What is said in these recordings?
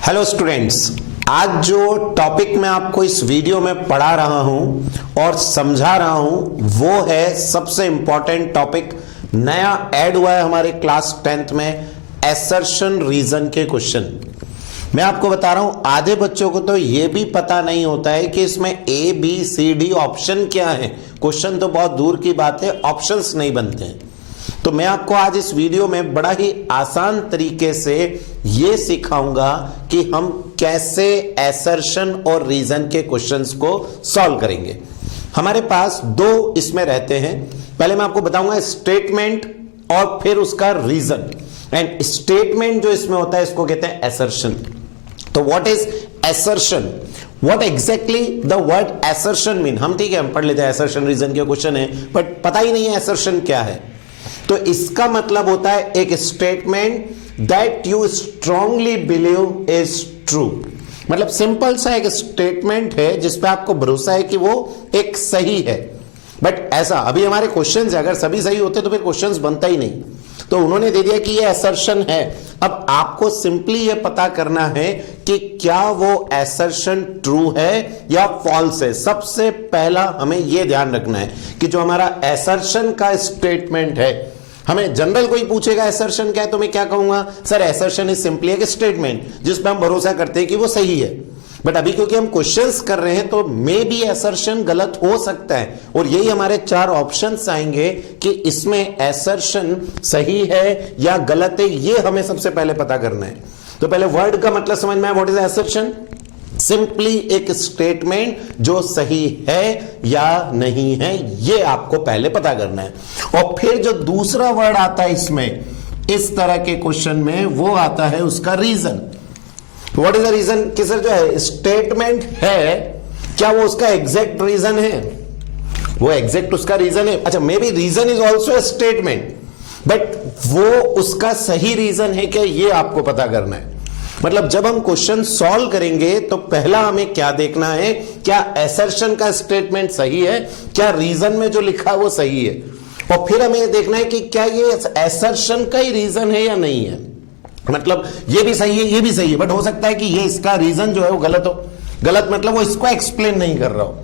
Hello students, आज जो topic मैं आपको इस वीडियो में पढ़ा रहा हूं और समझा रहा हूं वो है सबसे इंपॉर्टेंट टॉपिक, नया ऐड हुआ है हमारे क्लास 10th में, असर्शन रीजन के क्वेश्चन। मैं आपको बता रहा हूं, आधे बच्चों को तो ये भी पता नहीं होता है कि इसमें A B C D option क्या है। क्वेश्चन तो बहुत दूर की बात है, ऑप्शंस नहीं बनते हैं। तो मैं आपको आज इस वीडियो में बड़ा ही आसान तरीके से ये सिखाऊंगा कि हम कैसे असर्शन और रीजन के क्वेश्चंस को सॉल्व करेंगे। हमारे पास दो इसमें रहते हैं। पहले मैं आपको बताऊंगा स्टेटमेंट और फिर उसका रीजन। एंड स्टेटमेंट जो इसमें होता है इसको कहते हैं असर्शन। तो what is assertion? What exactly the word assertion mean? हम ठीक है, हम पढ़ लेते हैं assertion रीजन के क्वेश्चन है, बट पता ही नहीं है assertion क्या है। तो इसका मतलब होता है एक statement that you strongly believe is true. मतलब सिंपल सा एक स्टेटमेंट है जिसपे आपको भरोसा है कि वो एक सही है। बट ऐसा अभी हमारे क्वेश्चंस है, अगर सभी सही होते तो फिर क्वेश्चंस बनता ही नहीं। तो उन्होंने दे दिया कि ये असर्शन है। अब आपको सिंपली ये पता करना है कि क्या वो असर्शन ट्रू है या फॉल्स है। सबसे पहला हमें ये ध्यान रखना है कि जो हमारा असर्शन का स्टेटमेंट है, हमें जनरल कोई पूछेगा असर्शन क्या है तो मैं क्या कहूंगा, सर असर्शन इज सिंपली एक स्टेटमेंट जिस पे हम भरोसा करते हैं कि वो सही है। बट अभी क्योंकि हम क्वेश्चंस कर रहे हैं तो मे बी असर्शन गलत हो सकता है, और यही हमारे चार ऑप्शंस आएंगे कि इसमें असर्शन सही है या गलत है, ये हमें सबसे पहले पता करना है। तो पहले वर्ड का मतलब समझ में आया, व्हाट इज असर्शन? सिंपली एक स्टेटमेंट जो सही है या नहीं है, ये आपको पहले पता करना है। और फिर जो दूसरा वर्ड आता है इसमें, इस तरह के क्वेश्चन में, वो आता है उसका reason. What is the reason? कि सर जो है स्टेटमेंट है, क्या वो उसका एग्जैक्ट रीजन है? वो एग्जैक्ट उसका रीजन है। अच्छा, maybe reason is also a statement, but वो उसका सही रीजन है क्या, ये आपको पता करना है। मतलब जब हम क्वेश्चन सॉल्व करेंगे तो पहला हमें क्या देखना है, क्या असर्शन का स्टेटमेंट सही है, क्या रीजन में जो लिखा है वो सही है, और फिर हमें देखना है कि क्या ये असर्शन का ही रीजन है या नहीं है। मतलब ये भी सही है, ये भी सही है, बट हो सकता है कि ये इसका रीजन जो है वो गलत हो। गलत मतलब वो इसको एक्सप्लेन नहीं कर रहा हो।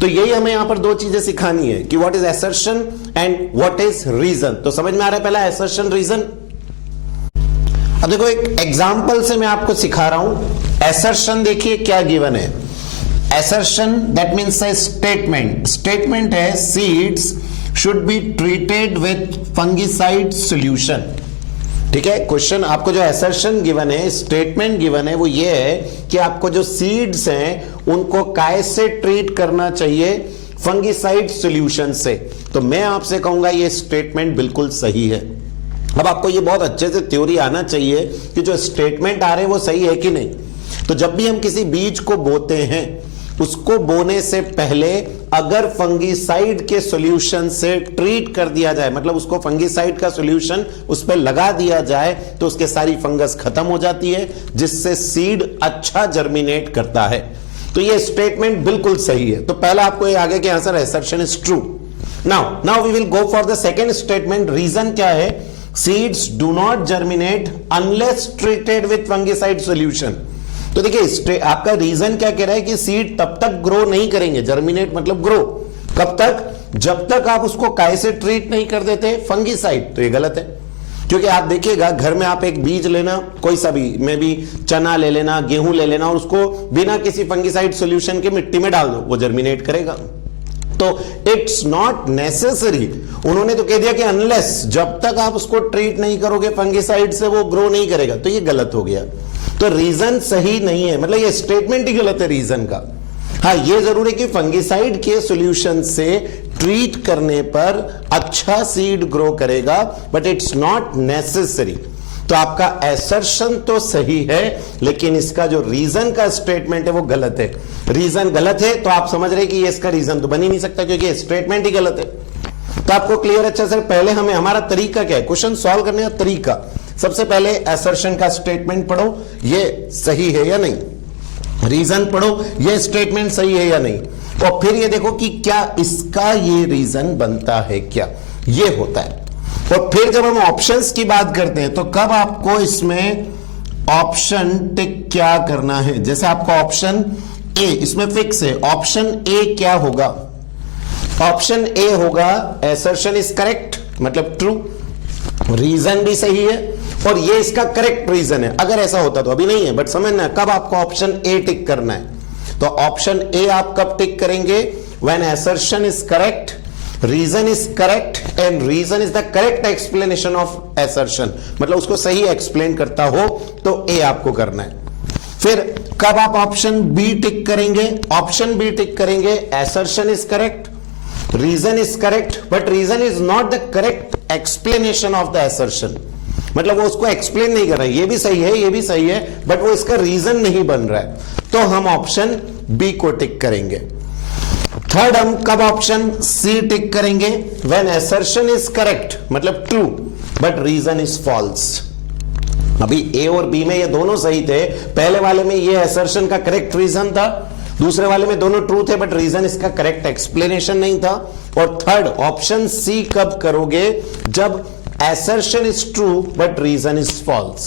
तो यही हमें यहां पर दो चीजें सिखानी है कि what is assertion and what is reason. तो समझ में आ रहा है पहला असर्शन रीजन। अब देखो एक एग्जांपल से मैं आपको सिखा रहा हूं। असर्शन देखिए क्या गिवन है। Assertion that means a statement. Statement है seeds should be treated with fungicide solution. ठीक है, क्वेश्चन आपको जो असर्शन गिवन है, स्टेटमेंट गिवन है, वो ये है कि आपको जो सीड्स हैं उनको काय से ट्रीट करना चाहिए, फंगिसाइड सॉल्यूशन से। तो मैं आपसे कहूंगा ये स्टेटमेंट बिल्कुल सही है। अब आपको ये बहुत अच्छे से थ्योरी आना चाहिए कि जो स्टेटमेंट आ रहे हैं वो सही है कि नहीं। तो जब भी हम किसी बीज को बोते हैं, उसको बोने से पहले अगर फंगिसाइड के सॉल्यूशन से ट्रीट कर दिया जाए, मतलब उसको फंगिसाइड का सॉल्यूशन उस पर लगा दिया जाए, तो उसके सारी फंगस खत्म हो जाती है, जिससे सीड अच्छा जर्मिनेट करता है। तो ये स्टेटमेंट बिल्कुल सही है। तो पहला आपको ये आगे के answer assertion is true. Now we will go for the second statement. Reason क्या है? Seeds do not germinate unless treated with fungicide solution. तो देखिए आपका रीजन क्या कह रहा है कि सीड तब तक ग्रो नहीं करेंगे। जर्मिनेट मतलब ग्रो कब तक? जब तक आप उसको काय से ट्रीट नहीं कर देते, फंगिसाइड। तो ये गलत है, क्योंकि आप देखिएगा घर में आप एक बीज लेना, कोई सा भी, मे भी चना ले लेना, गेहूं ले लेना, और उसको बिना किसी फंगिसाइड सॉल्यूशन के मिट्टी में डाल दो, वो जर्मिनेट करेगा। तो इट्स नॉट नेसेसरी। उन्होंने तो कह दिया कि अनलेस, जब तक आप उसको ट्रीट नहीं करोगे फंगिसाइड से, वो ग्रो नहीं करेगा। तो ये गलत हो गया। तो रीजन सही नहीं है, मतलब ये स्टेटमेंट ही गलत है रीजन का। हाँ, ये जरूर है कि फंगिसाइड के सॉल्यूशन से ट्रीट करने पर अच्छा सीड ग्रो करेगा, बट इट्स नॉट नेसेसरी। तो आपका असर्शन तो सही है, लेकिन इसका जो रीजन का स्टेटमेंट है वो गलत है। रीजन गलत है तो आप समझ रहे कि ये इसका रीजन तो बन ही नहीं सकता, क्योंकि स्टेटमेंट ही गलत है। तो आपको क्लियर अच्छा सर, पहले हमें हमारा तरीका क्या है, क्वेश्चन सॉल्व करने का तरीका। सबसे पहले असर्शन का स्टेटमेंट पढ़ो, ये सही है या नहीं। रीजन पढ़ो, ये स्टेटमेंट सही है या नहीं। और फिर ये देखो कि क्या इसका ये रीजन बनता है क्या, ये होता है। और फिर जब हम ऑप्शंस की बात करते हैं तो कब आपको इसमें ऑप्शन टिक क्या करना है। जैसे आपका ऑप्शन ए इसमें फिक्स है, ऑप्शन ए क्या होगा? ऑप्शन ए होगा assertion इज करेक्ट, मतलब ट्रू, रीजन भी सही है और ये इसका करेक्ट रीजन है। अगर ऐसा होता तो, अभी नहीं है बट समझना कब आपको ऑप्शन ए टिक करना है। तो ऑप्शन ए आप कब टिक करेंगे? When assertion is correct, reason is correct and reason is the correct explanation of assertion, मतलब उसको सही एक्सप्लेन करता हो तो ए आपको करना है। फिर कब आप ऑप्शन बी टिक करेंगे? ऑप्शन बी टिक करेंगे assertion is correct, reason is correct but reason is not the correct explanation of the assertion, मतलब वो उसको एक्सप्लेन नहीं कर रहा है, ये भी सही है ये भी सही है बट वो इसका रीजन नहीं बन रहा है, तो हम ऑप्शन बी को टिक करेंगे। थर्ड, हम कब ऑप्शन सी टिक करेंगे? व्हेन assertion इज करेक्ट, मतलब true, but reason is false. अभी ए और बी में ये दोनों सही थे, पहले वाले में ये assertion का करेक्ट रीजन था, दूसरे वाले में दोनों ट्रू थे बट रीजन इसका करेक्ट एक्सप्लेनेशन नहीं था। और थर्ड, ऑप्शन सी कब करोगे? जब assertion is true but reason is false।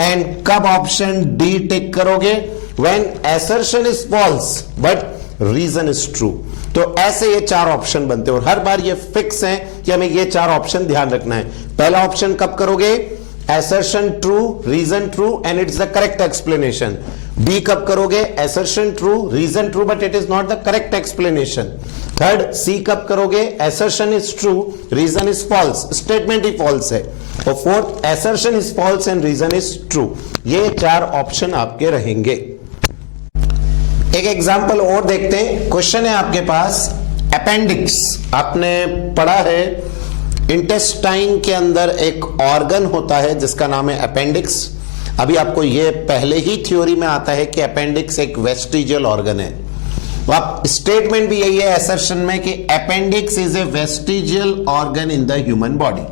and कब ऑप्शन डी टिक करोगे? when assertion is false but reason is true। तो ऐसे ये चार ऑप्शन बनते हैं और हर बार ये फिक्स है कि हमें ये चार ऑप्शन ध्यान रखना है। पहला ऑप्शन कब करोगे? assertion true, reason true and it's the correct explanation। B कब करोगे? assertion true, reason true but it is not the correct explanation। Third, C कब करोगे? assertion is true, reason is false, statement ही false है। और fourth, assertion is false and reason is true। ये चार option आपके रहेंगे। एक एग्जांपल और देखते हैं। क्वेश्चन है आपके पास अपेंडिक्स, आपने पढ़ा है इंटेस्टाइन के अंदर एक ऑर्गन होता है जिसका नाम है अपेंडिक्स। अभी आपको ये पहले ही थ्योरी में आता है कि अपेंडिक्स एक वेस्टिजियल ऑर्गन है। तो आप स्टेटमेंट भी यही है assertion में कि appendix is a vestigial organ in the human body.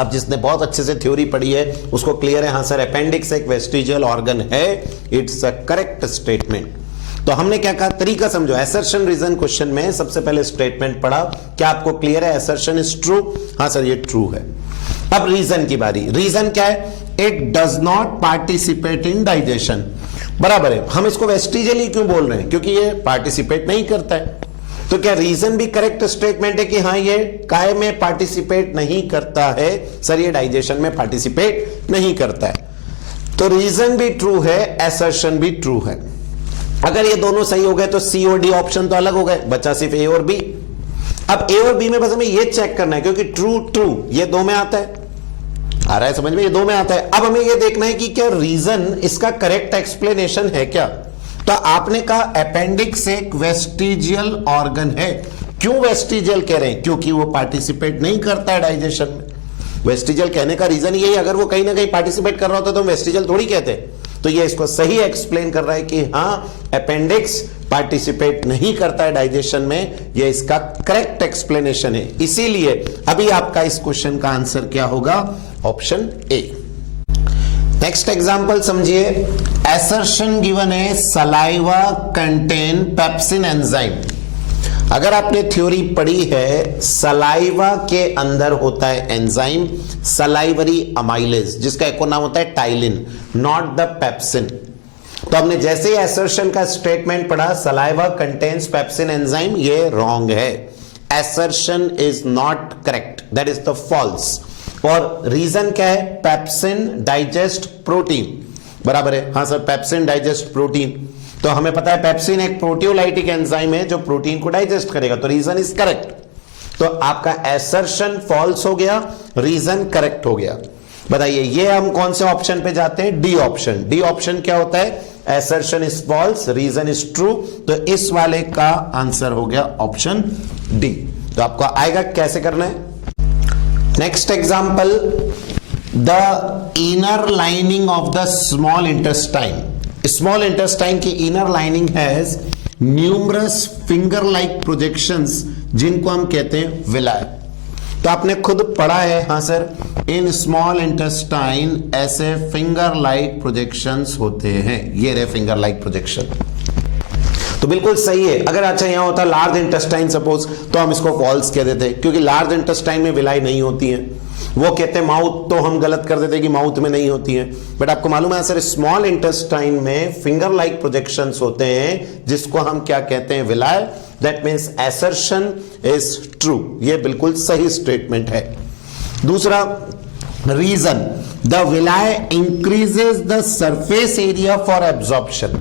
अब जिसने बहुत अच्छे से थ्योरी पढ़ी है उसको क्लियर है, हाँ सर अपेंडिक्स एक वेस्टिजियल ऑर्गन है, इट्स अ करेक्ट स्टेटमेंट। तो हमने क्या कहा, तरीका समझो। assertion रीजन क्वेश्चन में सबसे पहले स्टेटमेंट पढ़ा, क्या आपको क्लियर है? assertion इज ट्रू, हाँ सर ये ट्रू है। अब रीजन की बारी। रीजन क्या है? It does not participate in digestion, बराबर है। हम इसको वेस्टिजियल क्यों बोल रहे हैं? क्योंकि ये पार्टिसिपेट नहीं करता है। तो क्या रीजन भी करेक्ट स्टेटमेंट है कि हाँ ये काय में पार्टिसिपेट नहीं करता है? सर ये डाइजेशन में पार्टिसिपेट नहीं करता है। तो रीजन भी ट्रू है, assertion भी ट्रू है। अगर ये दोनों सही हो गए तो सी और डी ऑप्शन तो अलग हो गए, बचा सिर्फ ए और बी। अब ए और बी में बस हमें ये चेक करना है क्योंकि ट्रू ट्रू ये दो में आता है, आ रहा है समझ में, ये दो में आता है। अब हमें ये देखना है कि क्या रीजन इसका करेक्ट एक्सप्लेनेशन है क्या। तो आपने कहा अपेंडिक्स एक वेस्टिजियल ऑर्गन है। क्यों वेस्टिजियल कह रहे हैं? क्योंकि वो पार्टिसिपेट नहीं करता है डाइजेशन में। वेस्टिजियल कहने का रीजन यही, अगर वो कहीं ना कहीं पार्टिसिपेट कर रहा होता तो हम वेस्टिजियल थोड़ी कहते। तो ये इसको सही एक्सप्लेन कर रहा है कि हाँ अपेंडिक्स पार्टिसिपेट नहीं करता है डाइजेशन में, ये इसका करेक्ट एक्सप्लेनेशन है। इसीलिए अभी आपका इस क्वेश्चन का आंसर क्या होगा? Option A. नेक्स्ट एग्जांपल समझिए। assertion गिवन है सलाइवा कंटेन पेप्सिन एंजाइम। अगर आपने थ्योरी पढ़ी है, सलाइवा के अंदर होता है एंजाइम सलाइवरी अमाइलेज, जिसका एक और नाम होता है टाइलिन, नॉट द पेप्सिन। तो हमने जैसे ही assertion का स्टेटमेंट पढ़ा सलाइवा कंटेन्स पेप्सिन एंजाइम, ये रॉन्ग है। assertion is not correct, that is the false. और रीजन क्या है? पेप्सिन डाइजेस्ट प्रोटीन, बराबर है, हाँ सर पेप्सिन डाइजेस्ट प्रोटीन। तो हमें पता है पेप्सिन एक प्रोटियोलाइटिक एंजाइम है जो प्रोटीन को डाइजेस्ट करेगा, तो रीजन इज करेक्ट। तो आपका assertion फॉल्स हो गया, रीजन करेक्ट हो गया। बताइए ये हम कौन से ऑप्शन पे जाते हैं? D option. डी ऑप्शन क्या होता है? assertion is false, reason is true. तो इस वाले का आंसर हो गया ऑप्शन डी। तो आपको आएगा कैसे करना है। Next example, the inner lining of the small intestine. Small intestine की inner lining has numerous finger like projections, जिनको हम कहते हैं विलाय। तो आपने खुद पढ़ा है, हाँ सर, इन स्मॉल इंटेस्टाइन ऐसे फिंगर लाइक प्रोजेक्शंस होते हैं। ये रहे फिंगर लाइक प्रोजेक्शन, तो बिल्कुल सही है। अगर अच्छा यहां होता लार्ज इंटेस्टाइन सपोज, तो हम इसको फॉल्स कह देते क्योंकि लार्ज इंटेस्टाइन में विलाई नहीं होती है। वो कहते हैं माउथ, तो हम गलत कर देते हैं कि माउथ में नहीं होती है, बट आपको मालूम है सर स्मॉल इंटेस्टाइन में फिंगर लाइक प्रोजेक्शंस होते हैं जिसको हम क्या कहते हैं, villi. That means assertion is true, ये बिल्कुल सही स्टेटमेंट है। दूसरा reason, the villi increases the surface area for absorption.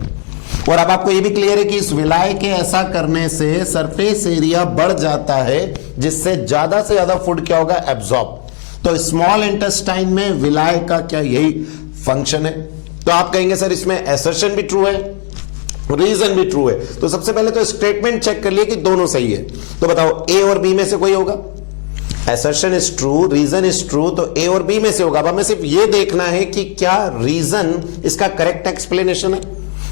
और अब आपको ये भी क्लियर है कि इस विलाय के ऐसा करने से सरफेस एरिया बढ़ जाता है जिससे ज्यादा से ज्यादा फूड क्या होगा, एब्जॉर्ब। तो स्मॉल इंटेस्टाइन में विलाय का क्या यही फंक्शन है। तो आप कहेंगे सर इसमें असर्शन भी ट्रू है, रीजन भी ट्रू है। तो सबसे पहले तो स्टेटमेंट चेक कर लिए कि दोनों सही है। तो बताओ ए और बी में से कोई होगा, assertion is true, reason is true, तो ए और बी में से होगा। अब हमें सिर्फ ये देखना है कि क्या रीजन इसका करेक्ट एक्सप्लेनेशन है।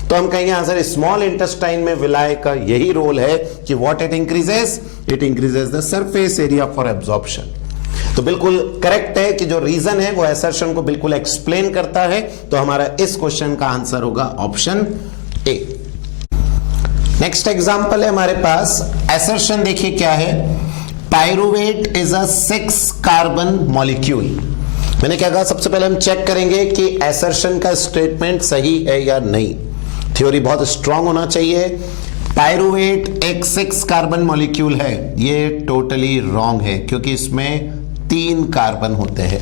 तो हम कहेंगे आंसर स्मॉल इंटेस्टाइन में विलाय का यही रोल है कि what it increases, it increases the surface area for absorption. तो बिल्कुल करेक्ट है कि जो रीजन है वो असर्शन को बिल्कुल एक्सप्लेन करता है। तो हमारा इस क्वेश्चन का आंसर होगा ऑप्शन ए। नेक्स्ट एग्जांपल है हमारे पास, असर्शन देखिए क्या है, pyruvate is a 6 carbon molecule. मैंने क्या कहा, सबसे पहले हम चेक करेंगे कि असर्शन का स्टेटमेंट सही है या नहीं। थ्योरी बहुत स्ट्रांग होना चाहिए। पायरुवेट एक 6 कार्बन मॉलिक्यूल है, ये टोटली रॉन्ग है क्योंकि इसमें 3 कार्बन होते हैं।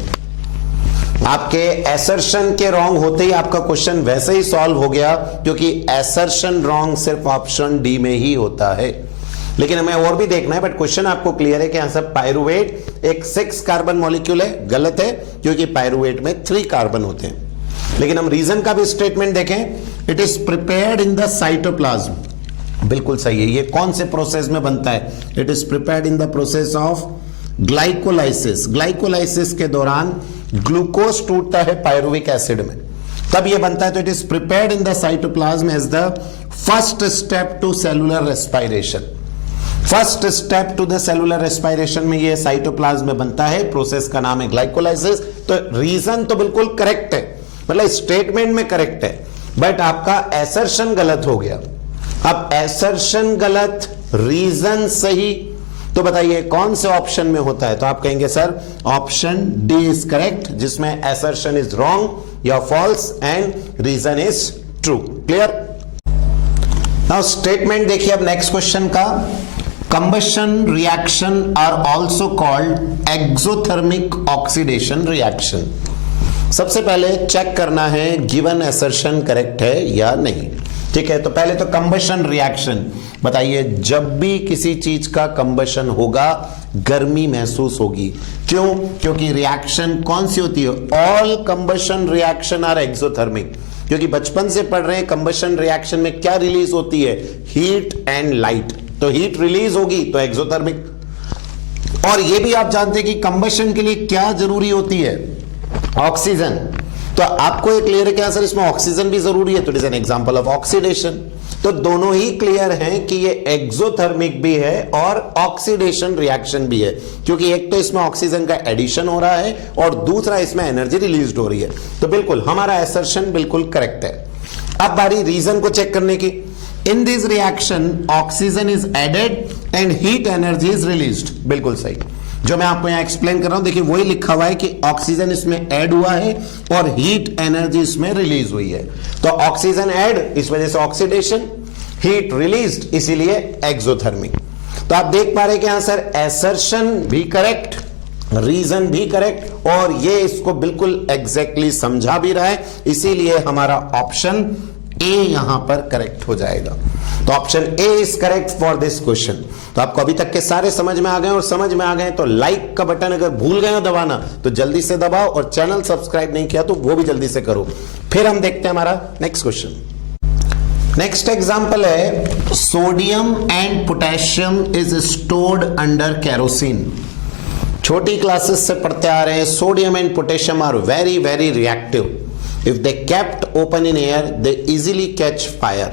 आपके असर्शन के रॉन्ग होते ही आपका क्वेश्चन वैसे ही सॉल्व हो गया, क्योंकि असर्शन रॉन्ग सिर्फ ऑप्शन डी में ही होता है। लेकिन हमें और भी देखना है, बट क्वेश्चन आपको क्लियर है कि आंसर पायरुवेट एक 6 कार्बन मॉलिक्यूल है, गलत है क्योंकि पायरुवेट में 3 कार्बन होते हैं। लेकिन हम रीजन का भी स्टेटमेंट देखें, it is prepared in the cytoplasm, बिल्कुल सही है। ये कौन से प्रोसेस में बनता है, it is prepared in the process of glycolysis. Glycolysis के दौरान ग्लूकोज टूटता है पायरुविक एसिड में, तब ये बनता है। तो it is prepared in the cytoplasm as the first step to cellular respiration. First step to the cellular respiration में ये साइटोप्लाज्म में बनता है, प्रोसेस का नाम है ग्लाइकोलाइसिस। तो रीजन तो बिल्कुल करेक्ट है, मतलब स्टेटमेंट में करेक्ट है, बट आपका असर्शन गलत हो गया। अब असर्शन गलत, रीजन सही, तो बताइए कौन से ऑप्शन में होता है। तो आप कहेंगे sir option D is correct, जिसमें असर्शन इज रॉन्ग या false and reason is true. Clear. Now statement देखिए अब नेक्स्ट क्वेश्चन का, combustion reaction are also called exothermic oxidation reaction. सबसे पहले चेक करना है गिवन असर्शन करेक्ट है या नहीं। ठीक है, तो पहले तो कंबशन रिएक्शन बताइए, जब भी किसी चीज का कंबशन होगा गर्मी महसूस होगी। क्यों? क्योंकि रिएक्शन कौन सी होती है, all combustion reaction are exothermic. क्योंकि बचपन से पढ़ रहे हैं कंबशन रिएक्शन में क्या रिलीज होती है, हीट एंड लाइट। तो हीट रिलीज होगी तो एक्सोथर्मिक। और ये भी आप जानते हैं कि कंबशन के लिए क्या जरूरी होती है, ऑक्सीजन। तो आपको ये क्लियर है कि सर इसमें ऑक्सीजन भी जरूरी है, तो it is an example of oxidation. तो दोनों ही क्लियर हैं कि ये एक्सोथर्मिक भी है और ऑक्सीडेशन रिएक्शन भी है, क्योंकि एक तो इसमें ऑक्सीजन का एडिशन हो रहा है और दूसरा इसमें एनर्जी रिलीज हो रही है। तो बिल्कुल हमारा असर्शन बिल्कुल करेक्ट है। अब बारी रीजन को चेक करने की। In this reaction oxygen is added and heat energy is released, बिल्कुल सही। जो मैं आपको यहां एक्सप्लेन कर रहा हूं देखिए वही लिखा हुआ है कि ऑक्सीजन इसमें ऐड हुआ है और हीट एनर्जी इसमें रिलीज हुई है। तो ऑक्सीजन ऐड इस वजह से ऑक्सीडेशन, हीट रिलीज्ड इसीलिए एक्सोथर्मिक। तो आप देख पा रहे हैं कि यहां सर असर्शन भी करेक्ट, रीजन भी करेक्ट और ये इसको बिल्कुल एग्जैक्टली समझा भी रहा है, इसीलिए हमारा ऑप्शन ए यहां पर करेक्ट हो जाएगा। तो option A is correct for this question. तो आपको अभी तक के सारे समझ में आ गए, और समझ में आ गए तो लाइक का बटन अगर भूल गए हो दबाना तो जल्दी से दबाओ, और चैनल सब्सक्राइब नहीं किया तो वो भी जल्दी से करो। फिर हम देखते हैं हमारा नेक्स्ट क्वेश्चन। नेक्स्ट एग्जांपल है, sodium and potassium is stored under kerosene. छोटी क्लासेस से पढ़ते आ रहे हैं, sodium and potassium are very very reactive. If they kept open in air, they easily catch fire.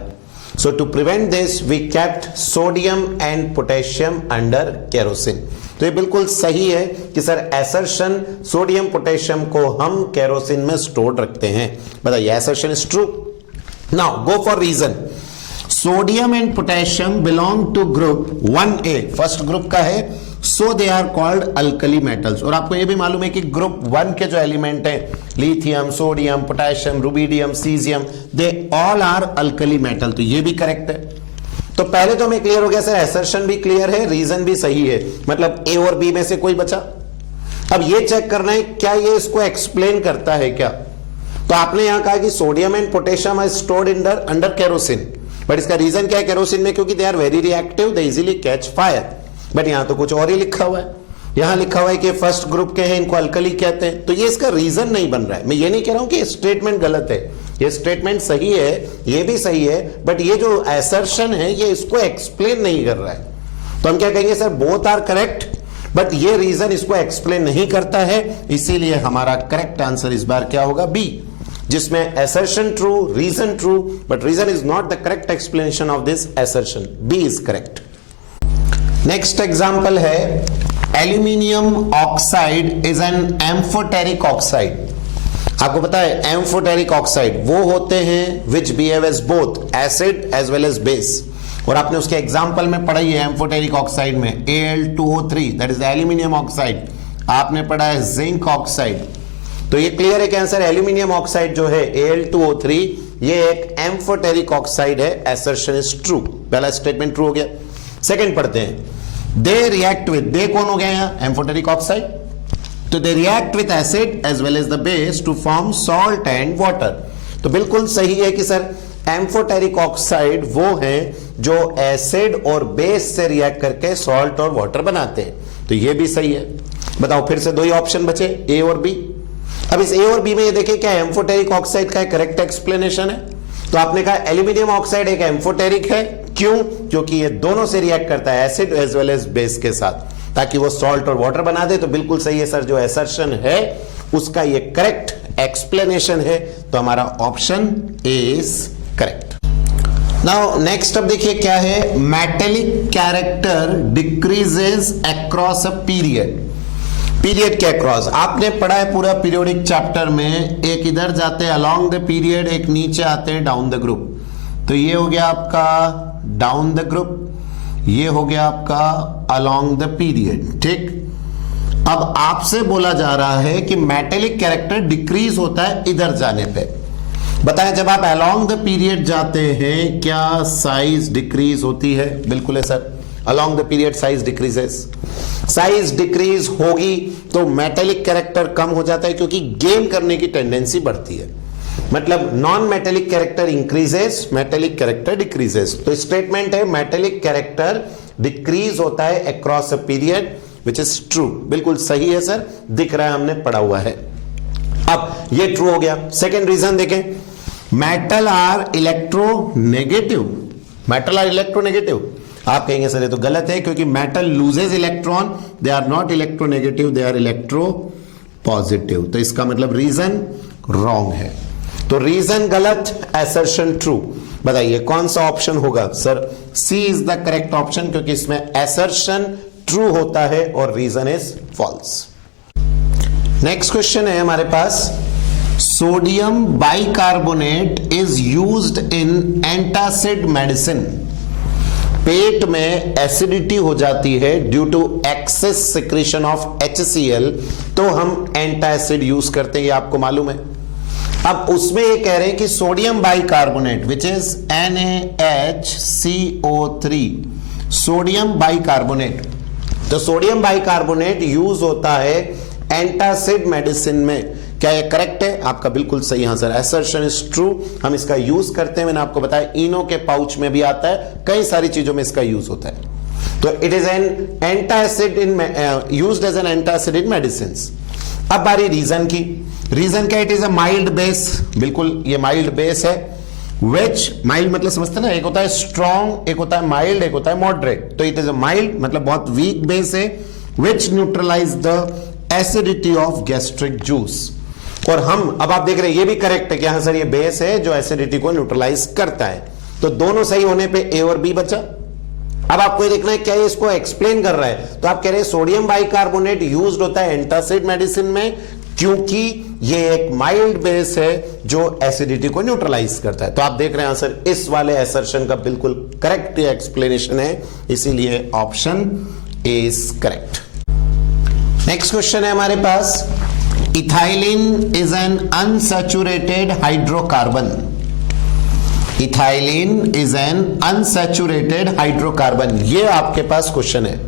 So to prevent this, we kept sodium and potassium under kerosene. तो ये बिल्कुल सही है कि सर assertion सोडियम पोटेशियम को हम kerosene में store रखते हैं। बताइए assertion is true. Now go for reason. Sodium and potassium belong to group 1A. First group का है so they are called alkali metals. और आपको ये भी मालूम है कि ग्रुप 1 के जो एलिमेंट हैं, lithium, sodium, potassium, rubidium, caesium, they all are alkali metal. तो ये भी करेक्ट है। तो पहले तो हमें क्लियर हो गया सर, एसर्शन भी क्लियर है, रीजन भी सही है, मतलब ए और बी में से कोई बचा। अब ये चेक करना है क्या ये इसको एक्सप्लेन करता है क्या। तो आपने यहां कहा कि sodium and potassium are stored in under kerosene, but इसका रीजन क्या है केरोसिन में, क्योंकि they are very reactive, they easily catch fire. But यहां तो कुछ और ही लिखा हुआ है, यहां लिखा हुआ है कि फर्स्ट ग्रुप के हैं, इनको अल्कली कहते हैं। तो ये इसका रीजन नहीं बन रहा है। मैं ये नहीं कह रहा हूं कि स्टेटमेंट गलत है, ये स्टेटमेंट सही है, ये भी सही है, बट ये जो असर्शन है ये इसको एक्सप्लेन नहीं कर रहा है। तो हम क्या कहेंगे sir, both are correct, but ये रीजन इसको एक्सप्लेन नहीं करता है, इसीलिए हमारा करेक्ट आंसर इस बार क्या होगा, बी, जिसमें assertion true, reason true, but reason is not the correct explanation of this assertion. B is correct. Next example है aluminium oxide is an amphoteric oxide. आपको पता है एम्फोटेरिक ऑक्साइड वो होते हैं which behave as both acid as well as base, और आपने उसके एग्जाम्पल में पढ़ा है एम्फोटेरिक ऑक्साइड में Al2O3 that is aluminium oxide, आपने पढ़ा है जिंक ऑक्साइड। तो ये क्लियर है कि आंसर एल्यूमिनियम ऑक्साइड जो है Al2O3 ये एक एम्फोटेरिक ऑक्साइड है, असर्शन इज ट्रू, पहला स्टेटमेंट ट्रू हो गया। सेकंड पढ़ते हैं, दे रिएक्ट विद, दे कौन हो गया यहां, एम्फोटेरिक ऑक्साइड, तो they react with acid as well as the base to form salt and water. तो बिल्कुल सही है कि सर एम्फोटेरिक ऑक्साइड वो है जो एसिड और बेस से रिएक्ट करके सॉल्ट और वाटर बनाते हैं, तो ये भी सही है। बताओ फिर से दो ही ऑप्शन बचे, ए और बी। अब इस ए और बी में ये देखिए क्या एम्फोटेरिक ऑक्साइड का करेक्ट एक्सप्लेनेशन है। तो आपने कहा एल्यूमिनियम ऑक्साइड एक एम्फोटेरिक है, क्यों, क्योंकि ये दोनों से रिएक्ट करता है acid as well as base के साथ, ताकि वो सॉल्ट और वाटर बना दे। तो बिल्कुल सही है सर, जो असर्शन है उसका ये करेक्ट एक्सप्लेनेशन है, तो हमारा option A is correct. Now next अब देखिए क्या है, metallic character decreases across a period. Period के अक्रॉस आपने पढ़ा है पूरा पीरियोडिक चैप्टर में, एक इधर जाते हैं अलोंग द पीरियड, एक नीचे आते हैं डाउन द ग्रुप। तो ये हो गया आपका डाउन द ग्रुप, ये हो गया आपका अलोंग द पीरियड, ठीक। अब आपसे बोला जा रहा है कि मेटेलिक कैरेक्टर डिक्रीज होता है इधर जाने पे। बताएं जब आप अलोंग द पीरियड जाते हैं क्या साइज डिक्रीज होती है, बिल्कुल है sir, along the period size decreases. Size decrease होगी तो मेटेलिक कैरेक्टर कम हो जाता है, क्योंकि गेन करने की टेंडेंसी बढ़ती है। मतलब non metallic character increases, metallic character decreases. तो स्टेटमेंट है मेटेलिक कैरेक्टर डिक्रीज होता है across a period, which is true, बिल्कुल सही है सर, दिख रहा है हमने पढ़ा हुआ है। अब ये ट्रू हो गया। सेकेंड रीजन देखें, metal are electronegative, metal are electronegative. आप कहेंगे सर ये तो गलत है, क्योंकि metal loses electron, they are not electronegative, they are electropositive. तो इसका मतलब रीजन रॉन्ग है। तो रीजन गलत, असर्शन ट्रू। बताइए कौन सा ऑप्शन होगा sir, C is the correct option, क्योंकि इसमें असर्शन ट्रू होता है और reason is false. Next question है हमारे पास, sodium bicarbonate is used in antacid medicine. पेट में एसिडिटी हो जाती है due to excess secretion of HCl, तो हम एंटासिड यूज करते हैं, ये आपको मालूम है। अब उसमें ये कह रहे हैं कि sodium bicarbonate which is NaHCO3, sodium bicarbonate. तो सोडियम बाइकार्बोनेट यूज होता है एंटासिड मेडिसिन में, क्या ये करेक्ट है? आपका बिल्कुल सही आंसर, असर्शन इज ट्रू, हम इसका यूज करते हैं। मैंने आपको बताया इनो के पाउच में भी आता है, कई सारी चीजों में इसका यूज होता है। तो it is an antacid in used as an antacid in medicines. अब बारी रीजन की। रीजन क्या? It is a mild base, बिल्कुल ये माइल्ड बेस है। विच, माइल्ड मतलब समझते ना, एक होता है स्ट्रॉन्ग, एक होता है माइल्ड, एक होता है मॉडरेट। तो इट इज अ माइल्ड मतलब बहुत वीक बेस है, which neutralize the acidity of gastric juice. और हम अब आप देख रहे हैं ये भी करेक्ट है कि हाँ सर ये बेस है जो एसिडिटी को न्यूट्रलाइज करता है। तो दोनों सही होने पे ए और बी बचा। अब आपको ये देखना है क्या ये इसको एक्सप्लेन कर रहा है। तो आप कह रहे हैं सोडियम बाइकार्बोनेट यूज्ड होता है एंटासिड मेडिसिन में क्योंकि ये एक माइल्ड बेस है जो एसिडिटी को न्यूट्रलाइज करता है। तो आप देख रहे हैं आंसर इस वाले असर्शन का बिल्कुल करेक्ट एक्सप्लेनेशन है, इसीलिए option is correct. Next question है हमारे पास, ethylene is an unsaturated hydrocarbon. Ethylene is an unsaturated hydrocarbon, ये आपके पास क्वेश्चन है।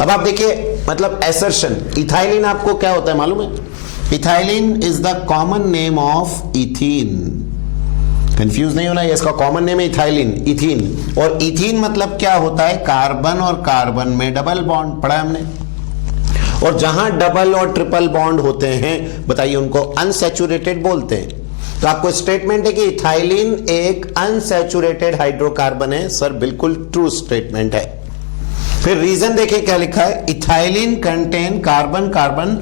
अब आप देखिए, मतलब एसर्शन, इथाइलिन आपको क्या होता है मालूम है? Ethylene is the common name of ethene. Confuse नहीं होना, इसका कॉमन नेम है इथाइलिन, इथीन। और इथीन मतलब क्या होता है? कार्बन और कार्बन में डबल बॉन्ड, पढ़ा है हमने। और जहां डबल और ट्रिपल बॉन्ड होते हैं, बताइए उनको अनसैचुरेटेड बोलते हैं। तो आपको स्टेटमेंट है कि इथाइलिन एक अनसैचुरेटेड हाइड्रोकार्बन है। सर बिल्कुल ट्रू स्टेटमेंट है। फिर रीजन देखिए क्या लिखा है, ethylene contain carbon carbon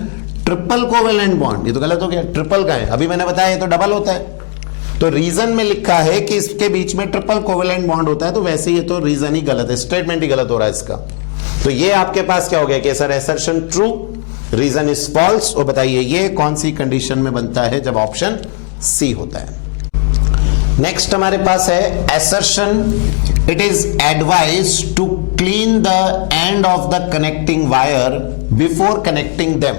triple covalent bond. ये तो गलत हो गया, ट्रिपल का है, अभी मैंने बताया ये तो डबल होता है। तो रीजन में लिखा है कि इसके बीच में ट्रिपल कोवेलेंट बॉन्ड होता है, तो वैसे ये तो रीजन ही गलत है, स्टेटमेंट ही गलत हो रहा है इसका। तो ये आपके पास क्या हो गया कि sir assertion true, reason is false. और बताइए ये कौन सी कंडीशन में बनता है? जब ऑप्शन सी होता है। नेक्स्ट हमारे पास है assertion, it is advise to clean the end of the connecting wire before connecting them.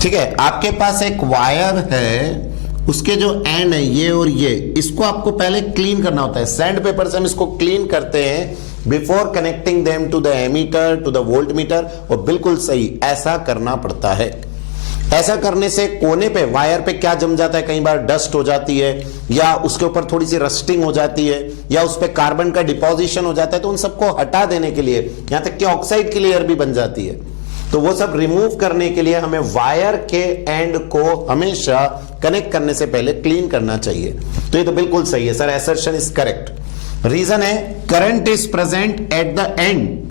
ठीक है, आपके पास एक वायर है, उसके जो एंड है ये और ये, इसको आपको पहले क्लीन करना होता है। सैंड पेपर से हम इसको क्लीन करते हैं before connecting them to the ammeter, to the voltmeter. और बिल्कुल सही, ऐसा करना पड़ता है। ऐसा करने से कोने पे, वायर पे क्या जम जाता है? कई बार डस्ट हो जाती है, या उसके ऊपर थोड़ी सी रस्टिंग हो जाती है, या उस पे कार्बन का डिपोजिशन हो जाता है। तो उन सबको हटा देने के लिए, यहां तक कि ऑक्साइड की लेयर भी बन जाती है, तो वो सब रिमूव करने के लिए हमें वायर के एंड को हमेशा कनेक्ट करने से पहले क्लीन करना चाहिए। तो ये तो बिल्कुल सही है sir, assertion is correct. Reason है current is present at the end.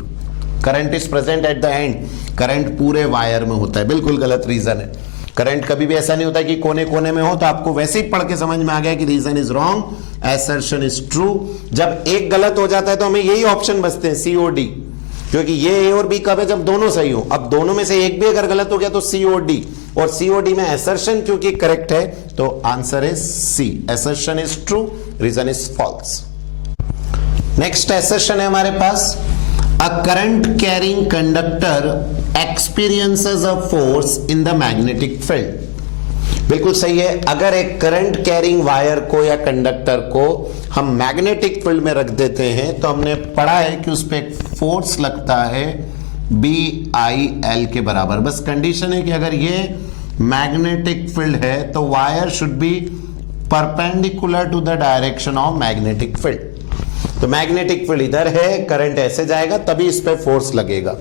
Current is present at the end, current पूरे वायर में होता है, बिल्कुल गलत रीजन है। करंट कभी भी ऐसा नहीं होता कि कोने कोने में हो। तो आपको वैसे ही पढ़ के समझ में आ गया कि reason is wrong, assertion is true. जब एक गलत हो जाता है तो हमें यही ऑप्शन बचते हैं, सीओडी, क्योंकि ये ए और बी कब है? जब दोनों सही हो। अब दोनों में से एक भी अगर गलत हो गया तो सीओडी, और सीओडी में असर्शन क्योंकि करेक्ट है, तो answer is C, assertion is true, reason is false. Next assertion है हमारे पास, a current carrying conductor experiences a force in the magnetic field। बिल्कुल सही है। अगर एक करंट कैरिंग वायर को या कंडक्टर को हम मैग्नेटिक फील्ड में रख देते हैं, तो हमने पढ़ा है कि उस पर एक फोर्स लगता है BIL के बराबर। बस कंडीशन है कि अगर ये मैग्नेटिक फील्ड है तो wire should be perpendicular to the direction of magnetic field. तो मैग्नेटिक फील्ड इधर है, करंट ऐसे जाएगा, तभी इस पे फोर्स लगेगा।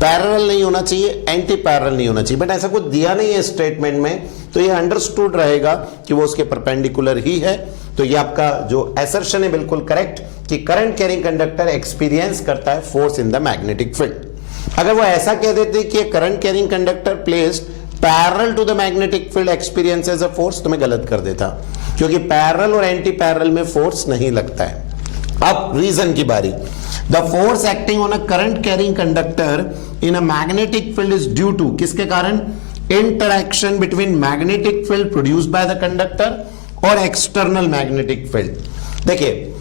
पैरेलल नहीं होना चाहिए, एंटी पैरेलल नहीं होना चाहिए, बट ऐसा कुछ दिया नहीं है स्टेटमेंट में, तो ये अंडरस्टूड रहेगा कि वो उसके परपेंडिकुलर ही है। तो ये आपका जो असर्शन है बिल्कुल करेक्ट, कि करंट कैरिंग कंडक्टर एक्सपीरियंस करता है force in the magnetic field. अगर वो ऐसा कह देते कि current carrying conductor placed parallel to the magnetic field experiences a force, तो मैं गलत कर देता, क्योंकि पैरेलल और एंटी पैरेलल में फोर्स नहीं लगता है। अब रीजन की बारी, the force acting on a current carrying conductor in a magnetic field is due to, किसके कारण? Interaction between magnetic field produced by the conductor और एक्सटर्नल मैग्नेटिक फील्ड। देखिए,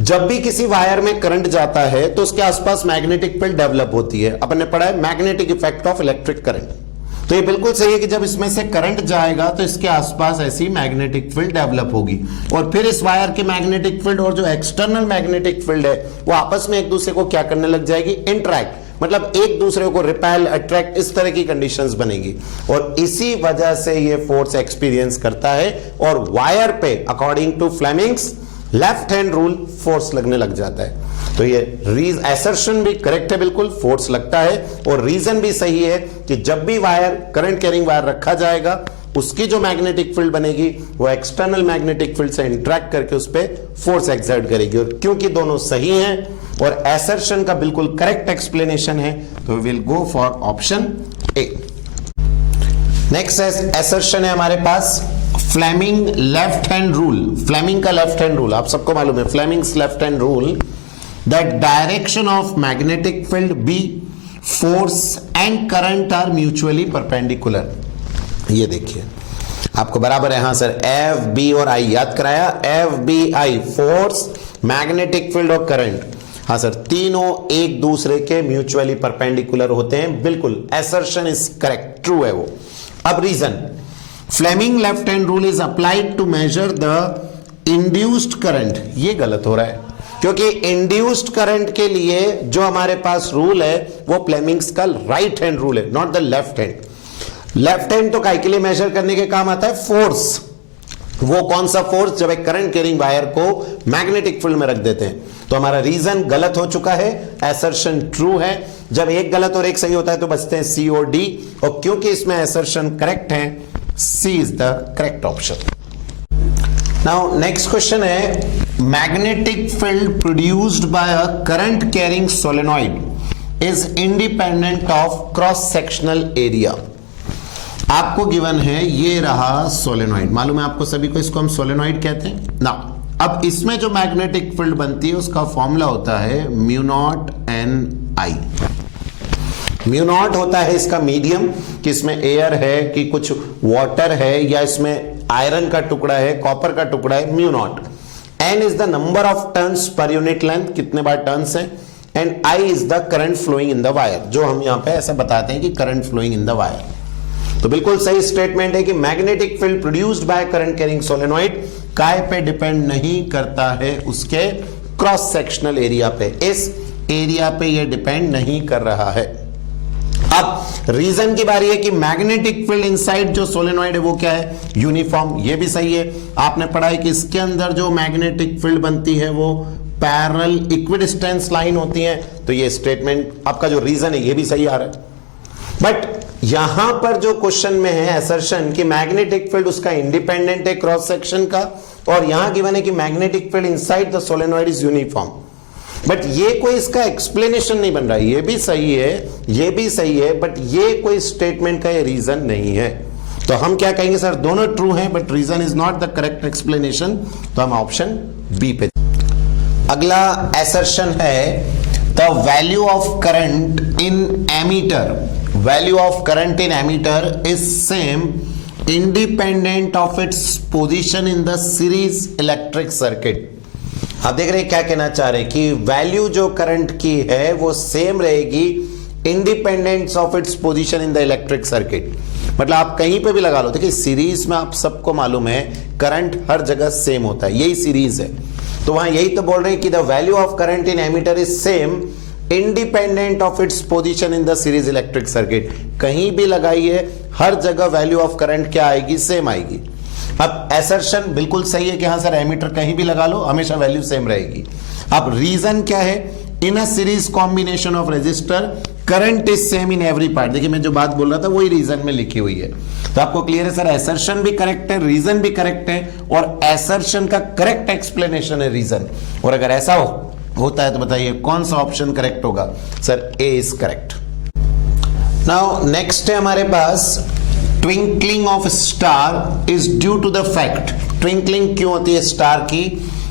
जब भी किसी वायर में करंट जाता है तो उसके आसपास मैग्नेटिक फील्ड डेवलप होती है। अपन ने पढ़ा है magnetic effect of electric current. तो ये बिल्कुल सही है कि जब इसमें से करंट जाएगा तो इसके आसपास ऐसी मैग्नेटिक फील्ड डेवलप होगी, और फिर इस वायर के मैग्नेटिक फील्ड और जो एक्सटर्नल मैग्नेटिक फील्ड है वो आपस में एक दूसरे को क्या करने लग जाएगी? इंटरैक्ट, मतलब एक दूसरे को रिपेल, अट्रैक्ट, इस तरह की कंडीशंस बनेगी, और इसी वजह से ये फोर्स एक्सपीरियंस करता है, और वायर पे according to Fleming's left hand rule force लगने लग जाता है। तो ये असर्शन भी करेक्ट है, बिल्कुल फोर्स लगता है, और रीजन भी सही है कि जब भी वायर, करंट कैरिंग वायर रखा जाएगा, उसकी जो मैग्नेटिक फील्ड बनेगी वो एक्सटर्नल मैग्नेटिक फील्ड से इंटरैक्ट करके उस पर फोर्स एक्सर्ट करेगी। और क्योंकि दोनों सही हैं और असर्शन का बिल्कुल करेक्ट एक्सप्लेनेशन है, तो we will go for option A. Next assertion है हमारे पास, Fleming left hand rule. Fleming का लेफ्ट हैंड रूल आप सबको मालूम है, Fleming's left hand rule, that direction of magnetic field B, force and current are mutually perpendicular। ये देखिए आपको बराबर है, हाँ सर, एफ बी और आई याद कराया, F B I force, magnetic field और करंट हाँ सर, तीनों एक दूसरे के म्यूचुअली परपेंडिकुलर होते हैं, बिल्कुल एसर्शन इज करेक्ट, ट्रू है वो। अब reason, Fleming left hand rule is applied to measure the induced current, ये गलत हो रहा है क्योंकि इंड्यूस्ड करंट के लिए जो हमारे पास रूल है वो फ्लेमिंग्स का राइट हैंड रूल है, not the left hand. Left hand तो काय के लिए मेजर करने के काम आता है, फोर्स। वो कौन सा फोर्स, जब एक करंट कैरिंग वायर को मैग्नेटिक फील्ड में रख देते हैं। तो हमारा रीजन गलत हो चुका है, एसर्शन ट्रू है। जब एक गलत और एक सही होता है तो बचते हैं सी और डी, और क्योंकि इसमें एसर्शन करेक्ट है, C is the correct option. Now next question है, magnetic field produced by a current carrying solenoid is independent of cross sectional area. आपको गिवन है, ये रहा सोलेनॉइड, मालूम है आपको सभी को, इसको हम सोलेनॉइड कहते हैं ना। अब इसमें जो मैग्नेटिक फील्ड बनती है उसका फॉर्मूला होता है म्यू नॉट एन आई। म्यू नॉट होता है इसका मीडियम, कि इसमें एयर है कि कुछ वाटर है, या इसमें आयरन का टुकड़ा है, कॉपर का टुकड़ा है, mu naught. N is the number of turns per unit length, कितने बार टर्न्स है, and I is the current flowing in the wire, जो हम यहां पे ऐसा बताते हैं कि current flowing in the wire. तो बिल्कुल सही स्टेटमेंट है कि magnetic field produced by current carrying solenoid काय पे डिपेंड नहीं करता है, उसके क्रॉस सेक्शनल एरिया पे, इस एरिया पे ये डिपेंड नहीं कर रहा है। अब रीजन की बारी है कि मैग्नेटिक फील्ड इनसाइड जो सोलेनॉइड है वो क्या है, यूनिफॉर्म, ये भी सही है। आपने पढ़ा है कि इसके अंदर जो मैग्नेटिक फील्ड बनती है वो पैरेलल इक्विडिस्टेंस लाइन होती है, तो ये स्टेटमेंट आपका जो रीजन है ये भी सही आ रहा है। बट यहां पर जो क्वेश्चन में है असर्शन कि मैग्नेटिक फील्ड उसका इंडिपेंडेंट है क्रॉस सेक्शन का, और यहां गिवन है कि magnetic field inside the solenoid is uniform. But ये कोई इसका एक्सप्लेनेशन नहीं बन रहा है, ये भी सही है, ये भी सही है, बट ये कोई स्टेटमेंट का ये रीजन नहीं है। तो हम क्या कहेंगे, सर दोनों ट्रू हैं but reason is not the correct explanation, तो हम ऑप्शन बी पे। अगला असर्शन है the value of current in ammeter, value of current in ammeter is same independent of its position in the series electric circuit. आप देख रहे हैं क्या कहना चाह रहे हैं कि वैल्यू जो करंट की है वो सेम रहेगी independence of its position in the electric circuit. मतलब आप कहीं पे भी लगा लो, देखिए सीरीज में आप सबको मालूम है करंट हर जगह सेम होता है, यही सीरीज है। तो वहां यही तो बोल रहे हैं कि the value of current in ammeter is same independent of its position in the series electric circuit. कहीं भी लगाइए हर जगह वैल्यू ऑफ करंट क्या आएगी, सेम आएगी। अब असर्शन बिल्कुल सही है कि हाँ सर एमीटर कहीं भी लगा लो हमेशा वैल्यू सेम रहेगी। अब रीजन क्या है, in a series combination of resistor current is same in every part. देखिए मैं जो बात बोल रहा था वही रीजन में लिखी हुई है, तो आपको क्लियर है सर, असर्शन भी करेक्ट है, रीजन भी करेक्ट है, और असर्शन का करेक्ट एक्सप्लेनेशन है रीजन। और अगर ऐसा होता है तो बताइए कौन सा ऑप्शन करेक्ट होगा, sir A is correct. Now next है हमारे पास twinkling of star is due to the fact, twinkling क्यों होती है स्टार की,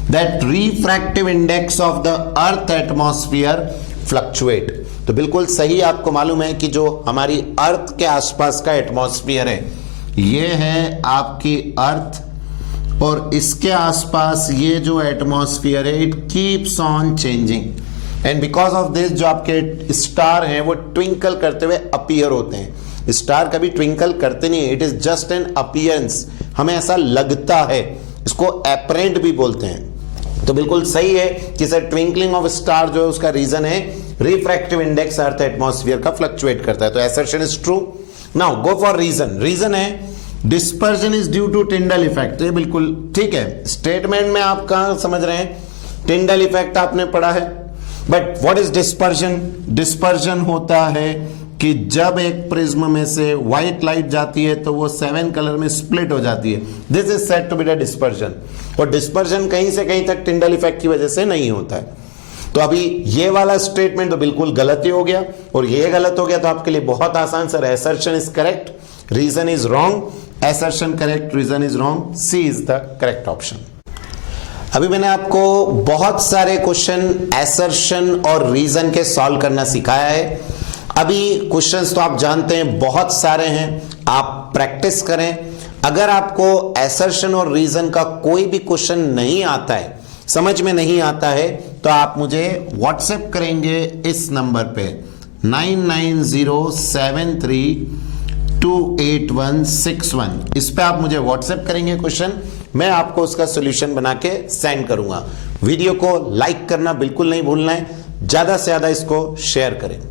that refractive index of the earth atmosphere fluctuate. तो बिल्कुल सही, आपको मालूम है कि जो हमारी अर्थ के आसपास का एटमॉस्फेयर है, ये है आपकी अर्थ, और इसके आसपास ये जो एटमॉस्फेयर है it keeps on changing, and because of this जो आपके स्टार हैं वो ट्विंकल करते हुए अपीयर होते हैं। स्टार कभी ट्विंकल करते नहीं, it is just an appearance, हमें ऐसा लगता है, इसको अपरेंट भी बोलते हैं। तो बिल्कुल सही है कि सर ट्विंकलिंग ऑफ स्टार जो है उसका रीजन है रिफ्रैक्टिव इंडेक्स अर्थ एटमॉस्फेयर का फ्लक्चुएट करता है, तो assertion is true. Now go for reason, reason है dispersion is due to Tyndall effect, ये बिल्कुल ठीक है। स्टेटमेंट में आप कहां समझ रहे हैं, टिंडल इफेक्ट आपने पढ़ा है, but what is dispersion, dispersion होता है कि जब एक प्रिज्म में से व्हाइट लाइट जाती है तो वो 7 कलर में स्प्लिट हो जाती है, this is said to be the dispersion. और डिस्पर्जन कहीं से कहीं तक टिंडल इफेक्ट की वजह से नहीं होता है। तो अभी ये वाला स्टेटमेंट तो बिल्कुल गलत ही हो गया, और ये गलत हो गया तो आपके लिए बहुत आसान, sir assertion is correct, reason is wrong, assertion correct, reason is wrong, C is the correct option. अभी मैंने आपको बहुत सारे क्वेश्चन असर्शन और रीजन के सॉल्व करना सिखाया है। अभी क्वेश्चंस तो आप जानते हैं बहुत सारे हैं, आप प्रैक्टिस करें। अगर आपको असर्शन और रीजन का कोई भी क्वेश्चन नहीं आता है, समझ में नहीं आता है तो आप मुझे व्हाट्सएप करेंगे इस नंबर पे 9907328161। इस पे आप मुझे व्हाट्सएप करेंगे क्वेश्चन, मैं आपको उसका सॉल्यूशन बना के सेंड करूंगा। वीडियो को लाइक करना बिल्कुल नहीं भूलना है, ज्यादा से ज्यादा इसको शेयर करें।